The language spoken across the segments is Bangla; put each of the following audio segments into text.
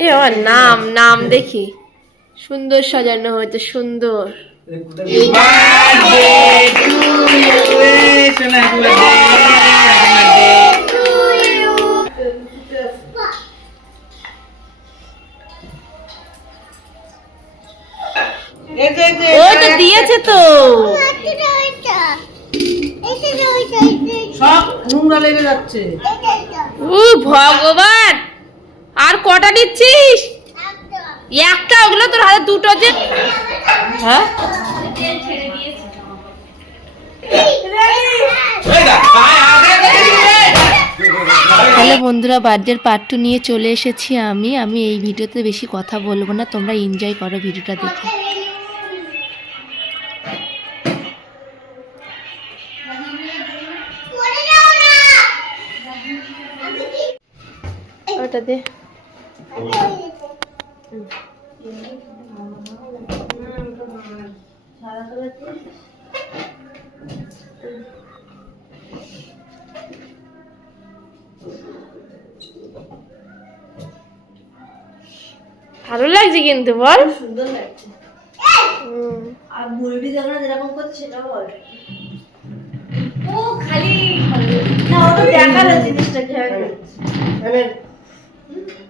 এই আমার নাম নাম দেখি সুন্দর সাজানো হয়েছে সুন্দর। ও তো দিয়েছে তো সব নোংরা লেগে যাচ্ছে। ও ভগবান, আর কটা দিচ্ছিস? একটা, ওগুলো তোর হাতে দুটো যে। হ্যাঁ হ্যালো বন্ধুরা, বার্থডের পার্ট 2 নিয়ে চলে এসেছি আমি এই ভিডিওতে বেশি কথা বলবো না, তোমরা এনজয় করো ভিডিওটা দেখে। ওটা দে। ভালো লাগছে কিন্তু বল, সুন্দর লাগছে। আর মুরগি যখন যেরকম করছে সেটা বল। ও খালি না, ওটা দেখার জিনিসটা খেয়াল করছে। মানে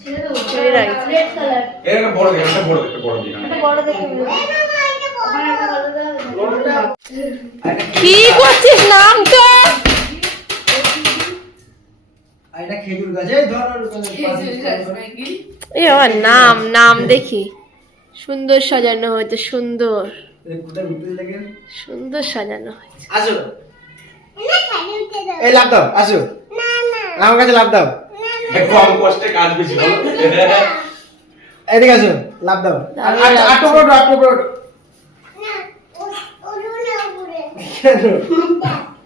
ছেড়ে দাও, ছেড়ে দাও। রেড কালার এটা বড় দেখে, এটা বড় দেখে, বড় দেখে। এটা বড় দেখে কি করছিস? নাম তো এটা খেজুর গাছে ধর, এই আমার নাম নাম দেখি সুন্দর সাজানো হয়েছে সুন্দর সুন্দর সাজানো হয়েছে। আসো, এই লাভ দাও, আসো আমার কাছে লাভ দাও। কম কষ্টে কাজ বেশি বলো। এদিকে আসো, লাভ দাও। আটো বড়, আটো বড়।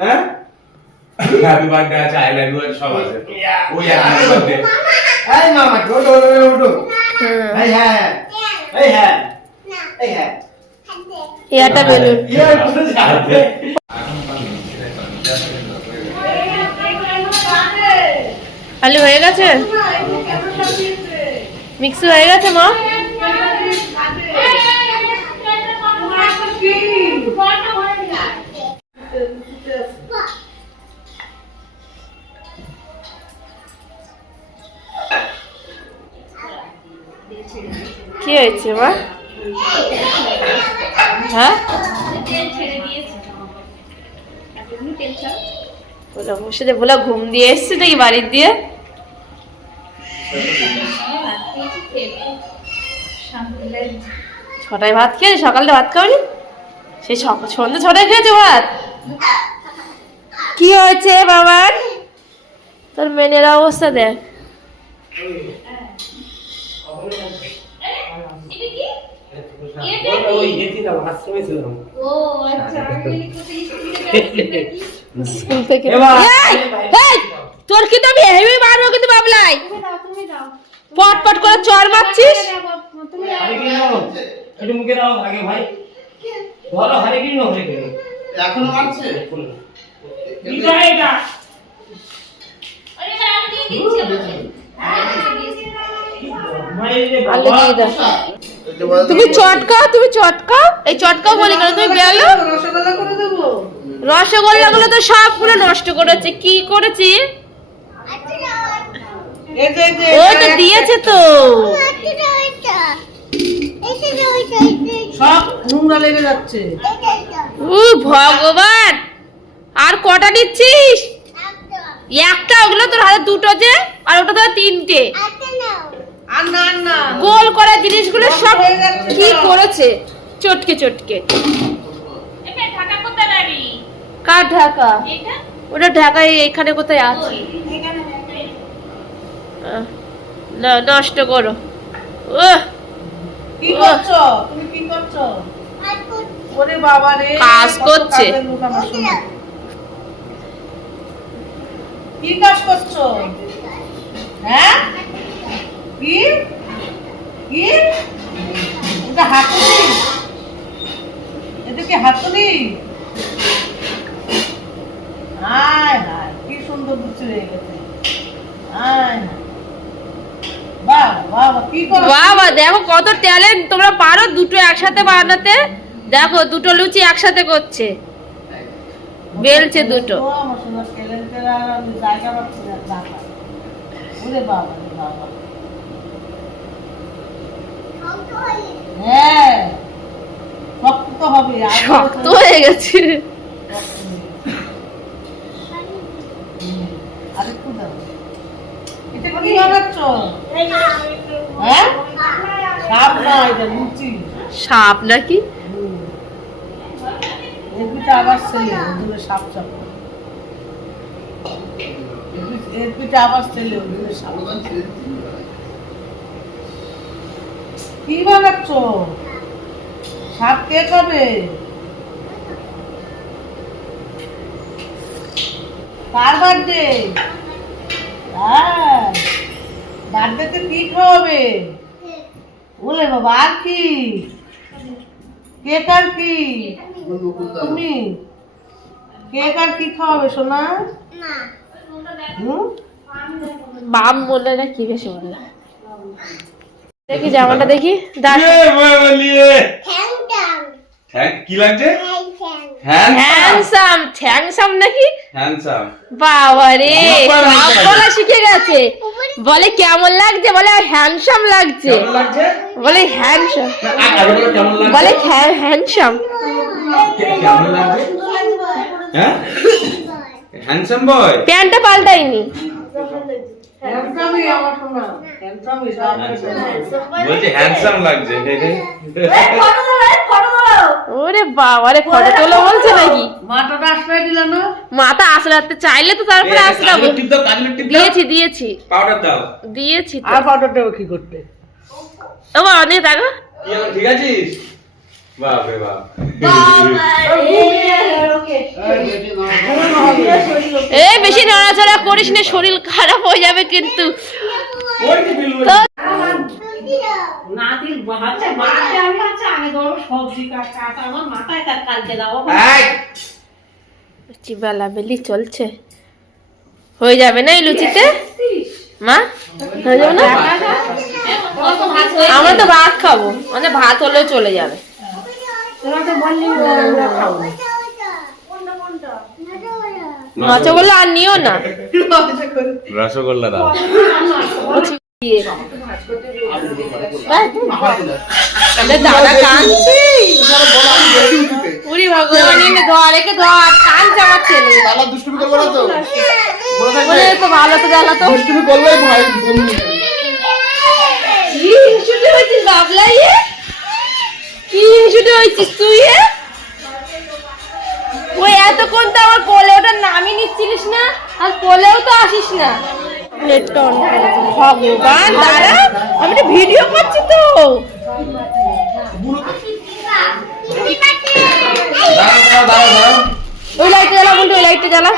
হ্যাঁ, হ্যাপি বার্থডে আছে, আই লাভ ইউ সব আছে। ওই হ্যাপি বার্থডে। এই মামা ওঠো ওঠো ওঠো। এই হ্যাঁ, এই হ্যাঁ, এই হ্যাঁ, এটা বেলুন আলু হয়ে গেছে, মিক্স হয়ে গেছে মা। কি হয়েছে মা? হ্যাঁ বলো, বসে যে বলো ঘুম দিয়ে এসছে নাকি বাড়ির দিয়ে? ছটায় ভাত খেয়েছে, সকালে ভাত খাওনি? সেই সন্ধ্যে ছটায় খেয়েছে ভাত? কি হয়েছে বাবার? তোর মেনের অবস্থা দেখ। তোর কিন্তু আমি হেভি মারবো কিন্তু বাবলাই, পট করে চর মারছিস। মুখে দাও আগে ভাই, ধরো হারে কি নয় এখনো মারছে। তুমি চটকাও, তুমি চটকাও, এই চটকাও বলি কেন? তুমি গেল রসগোল্লা করে দেবো। রসগোল্লা গুলো তো সবগুলো নষ্ট করেছে। কি করেছি? ওই তো দিয়েছে তো, সব নোংরা লেগে যাচ্ছে। ও ভগবান, আর কটা দিচ্ছিস? একটা, ওগুলো তোর হাতে দুটো যে, আর ওটা তোর তিনটে। আর না আর না, গোল করা জিনিসগুলো সব কি করেছে চটকে চটকে। কার ঢাকা? ওটা ঢাকায় এখানে কোথায় আছে? নষ্ট করো। কি করছো তুমি? কি করছো? ওরে বাবা রে, কাজ করছে। কি কাজ করছো? হ্যাঁ, কি কি এটা হাতুড়ি? এটা কি হাতুড়ি? হায় হায়, কি সুন্দর বুঝছে হয়ে গেছে। হায় হায়, বাহ। বাবা দেখো কত ট্যালেন্ট, তোমরা পারো দুটো একসাথে বানাতে। দেখো দুটো লুচি একসাথে করছে, বেলছে দুটো। শক্ত হয়ে গেছে। সাপ নাকি? আবার ছেলে সাপ চাপ, এর পিঠে আবার ছেলে সাপ। কি বানাচ্ছ? সাপ কে কবে? কার বার্থডে? বার্থডেতে কি খাওয়াবে? বলে বাবা আর কি? কেক আর কি? তুমি কেক আর কি খাওয়াবে সোনা? বাম বললে না কি বেশি বললে? দেখি জামাটা দেখি। কি লাগছে? হ্যান্ডসাম। হ্যান্ডসাম নাকি? হ্যান্ডসাম। বাবা রে, সব বলা শিখে গেছে। বলে কেমন লাগছে? বলে হ্যান্ডসাম লাগছে। কেমন লাগছে? বলে হ্যান্ডসাম। আগে বলো কেমন লাগছে? বলে হ্যান্ডসাম। কেমন লাগছে? হ্যাঁ, হ্যান্ডসাম বয়। প্যান্টটা পাল্টাইনি। বলছি হ্যান্ডসাম লাগছে। ওরে বাবা রে, ফটো তোলো বলছে নাকি? মাথাটা আশ্রয় দিল না? মাথা আসলাতে চাইলে তো তারপরে আসলাম। দিয়েছি পাউডার দাও। দিয়েছি তো। আর পাউডার দেবো কি করতে? ও বাবা নে দেখো। কি এখন ঠিক আছিস? বাপ রে বাপ। এই বেশি নড়াচড়া করিস না, শরীর খারাপ হয়ে যাবে কিন্তু। বেলা বেলি চলছে, হয়ে যাবে না এই লুচিতে মা? হয়ে যাবে না? আমরা তো ভাত খাবো, মানে ভাত হলেও চলে যাবে। রসগোল্লা আর নিও না। রসগোল্লা দাও। দাদা কাঁদছি। উরি ভগবান, ধর একে ধর, কাঁদছে আমার ছেলে। বলে তো ভালো তো জ্বালা তো। কি হিংসুটে হয়েছিস বাবলা? কি হিংসুটে হয়েছিস তুই? ওই এতক্ষণ তো আমার কোলে ওটা নামিয়ে নিচ্ছিলিস না, আর কোলেও তো আসিস না। ভগবান দাঁড়া, আমি তো ভিডিও করছি তো। ওই লাইটটা জ্বালা বলতে, ওই লাইটটা জ্বালা।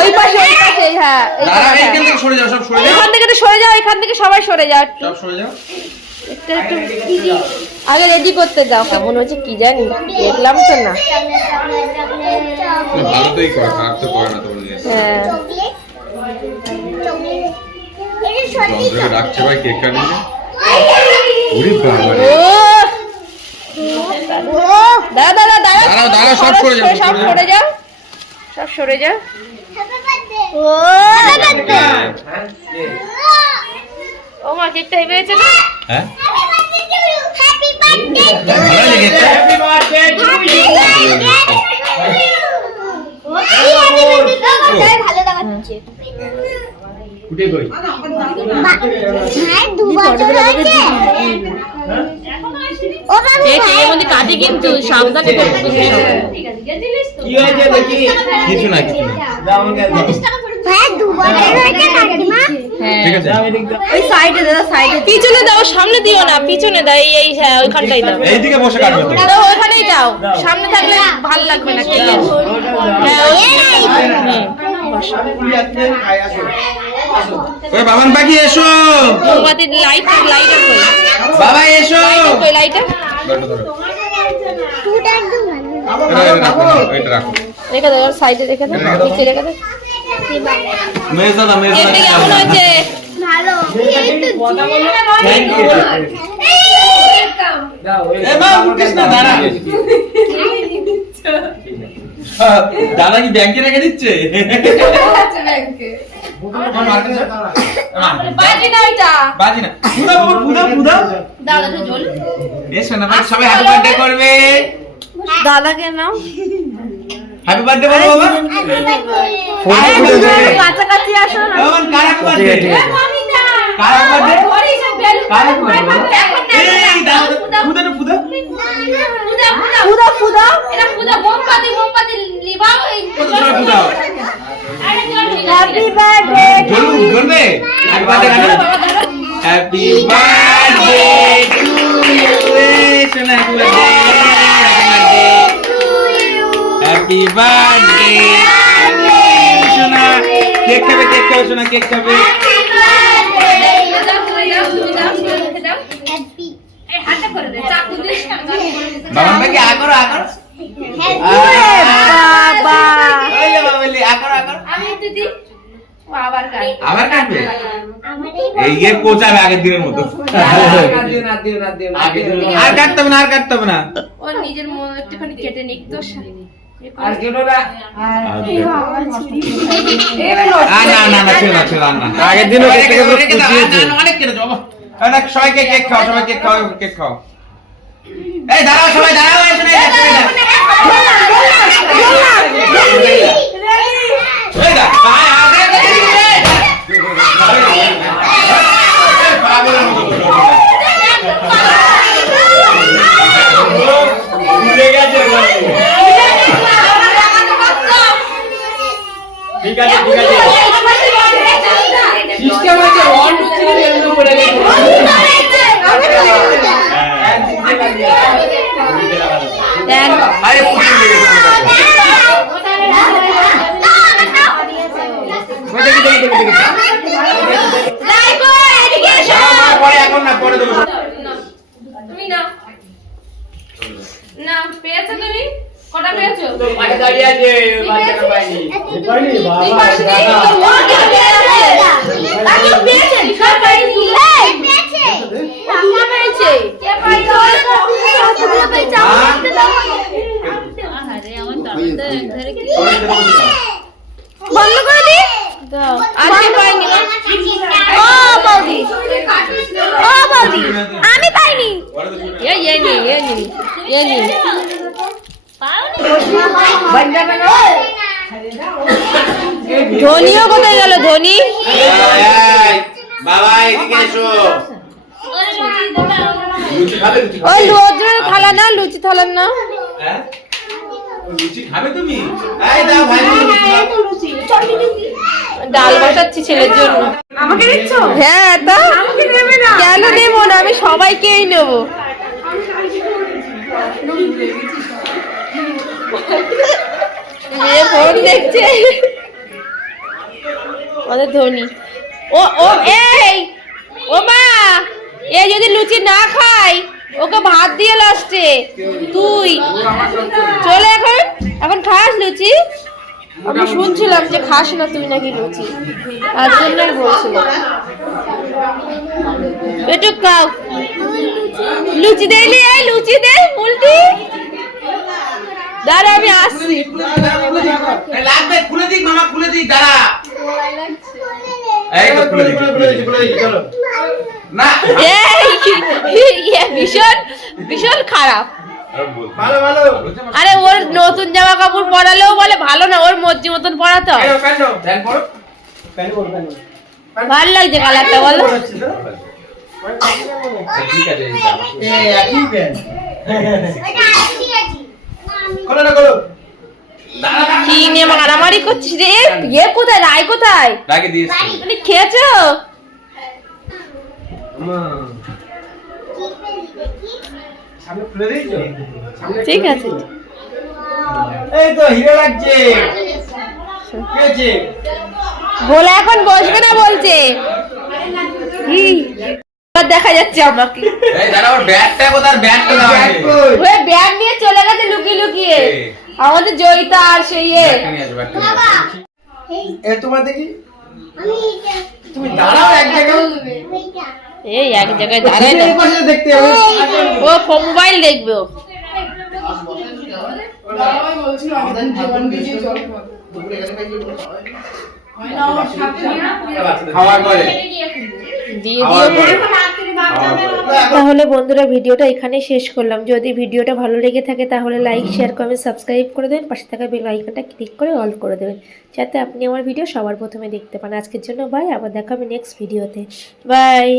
ওই পাশে, ওই পাশে, হ্যাঁ এখান থেকে সরে যাও, সব সরে যাও। এখান থেকে তো সরে যাও, এখান থেকে সবাই সরে যাও। সব সরে যাও। একটু আগে রেডি করতে দাও। কেমন হচ্ছে কি জানি, দেখলাম তো না। ভালোই করে, খারাপ তো করে না তোমার নিয়ে। হ্যাঁ চন্দ্রকে ডাকছে ভাই কেক কাটবে। ওরে বাবা রে। দাঁড়া দাঁড়া দাঁড়া, দাঁড়াও, সব সরে যাও, সব সরে যাও, সব সরে যাও। ও মা, কেকটা হেভি হয়েছে না? হ্যাঁ, কুটে কই? এর মধ্যে কাটি কিন্তু সাবধানে করতে। কিছু না, কিছু না। ঠিক আছে। ওই সাইডে দাও, সাইডে। পিছনে দাও, সামনে দিও না, পিছনে দাও। এই হ্যাঁ, ওইখানটাই দাও। এইদিকে বসে কাটবে তো। দাও, ওইখানেই দাও। সামনে থাকলে ভালো লাগবে না কেকের। ওই বাবান পাখি এসো। মোমবাতি লাইটার কই? বাবা এসো। কই লাইটার? এটা রাখো। রেখে দাও, সাইডে রেখে দাও, নিচে রেখে দাও। মেজ দাদা, মেজ কেকটা কেমন হয়েছে? থ্যাংক ইউ দাদা কি ব্যাংকে রেখে দিচ্ছে? বাজি না এটা বাজি না, পুদা বাবু, পুদা পুদা। দাদা তো জল এসো না ভাই, সবাই হ্যাপি বার্থডে করবে। দাদাকে নাও। হ্যাপি বার্থডে বলো বাবা। কাছাকাছি আসো না। বাবা কার হ্যাপি বার্থডে? কার হ্যাপি বার্থডে? কার হ্যাপি বার্থডে? এই দাদা পুদা না পুদা। ফুদা ফুদা। এটা পুদা মোমবাতি লিবাও এই কত সময় পুদা? Happy birthday. জলু জ্বলবে? হ্যাপি বার্থডে গান। Happy birthday to you. শোনা হ্যাপি বার্থডে। হ্যাপি বার্থডে শোনা। কেক খাবে, কেক খাবে শোনা, কেক খাবে। বাবা ভাই আগর আগর। বাবা। ওই যে বাবা বলি আগর আগর। আমি দিদি আবার কাই আবার কাটবে? এই যে কোচাবে আগের দিনের মতো। আর কাটতে হবে না, আর কাটতে হবে না। ওর নিজের মন একটুখানি কেটে নিক তো না না না, ছিল না, ছিল না। আগের দিনও কেক থেকে পুরো কুচিয়েছে। অনেক কেটে যাবো। অনেক সবাইকে কেক খাও, সবাই কেক খাও, কেক খাও। এই দাঁড়াও, সবাই দাঁড়াও, এসো না, এই দা আয় আয় পাগলের মতো ভুলে গেছে। ঠিক আছে, ঠিক আছে। সিস্টেম আছে 1 2 3 এরকম করে গেছে। আরে পুষ্টি লেগে গেছে। পরে এখন না, পরে দেবো। তুমি না না পেয়েছো তুমি কটা পেয়েছো পাশে দাঁড়িয়ে আছে, বাচ্চাটা পাইনি। বন্ধ করে দি। আজকে পাইনি ও বৌদি। ও বৌদি। আমি পাইনি। এই নি ধোনিও কোথায় গেল ধোনি বাবা এদিকে এসো। লুচি খাবে? লুচি ওই খাবে? রোজের থালা না লুচি থালার না হ্যাঁ? লুচি খাবে তুমি? এই দাও ভাই, লুচি দাও। ডাল বসাচ্ছি ছেলের জন্য আমাকে দিচ্ছ? হ্যাঁ তা আমাকে দেবে না। কেন দেবো না আমি সবাইকেই নেবো ফোন দেখছে আমাদের ধোনি ও ও এই ও মা এই যদি লুচি না খাই ওকে ভাত দিয়ে লাস্টে তুই চলে এখন খাস লুচি আমি শুনছিলাম যে খাস না তুই নাকি লুচি তার জন্যই বলছিলাম একটু খাও লুচি দিলি এই লুচি দে উল্টি দাঁড়া আমি আসছি লাগবে, খুলে দিক মামা, খুলে দিক, দাঁড়া। এই তো খুলে দিক, খুলে দিক, চলো। না এই ভীষণ ভীষণ খারাপ ভালো ভালো। আরে ওর নতুন জামা কাপড় পরালেও বলে ভালো না ওর মর্জি মতন পরাতে হয় প্যান্ট দাও, প্যান্ট পরো। প্যান্ট পরো, প্যান্ট পরো। ভালো লাগছে কালারটা বলো ঠিক আছে, এই একই প্যান্ট। খোলো না, খোলো। কি নিয়ে মারামারি করছিস রে ইয়ে কোথায় রায় কোথায় রাগে দিয়েছি। মানে খেয়েছো সামনে খুলে দিয়েছো? ঠিক আছে এই তো হিরো লাগছে। কি হয়েছে? বলে এখন বসবে না বলছে এবার দেখা যাচ্ছে আমাকে এই দাঁড়া, ওর ব্যাগটা কোথায়? ব্যাগটা দাও আগে। ওই ব্যাগ নিয়ে চলে গেছে লুকিয়ে লুকিয়ে আমাদের জয়িতা আর সেই ব্যাগটা নিয়ে আসো, ব্যাগটা নিয়ে আসো। এ তোমার দেখি। তুমি দাঁড়াও এক জায়গায়। এই এক জায়গায় দাঁড়ায় না, এই পাশে দেখতে হবে। ও মোবাইল দেখবে ও। খাওয়ার পরে দিয়ে খাওয়ার দিও। পরে তাহলে বন্ধুরা ভিডিওটা এখানে শেষ করলাম। যদি ভিডিওটা ভালো লেগে থাকে তাহলে লাইক শেয়ার কমেন্ট সাবস্ক্রাইব করে দেবেন, পাশে থাকা বেল আইকনটা ক্লিক করে অল করে দেবেন, যাতে আপনি আমার ভিডিও সবার প্রথমে দেখতে পান। আজকের জন্য বাই, আবার দেখা হবে নেক্সট ভিডিওতে। বাই।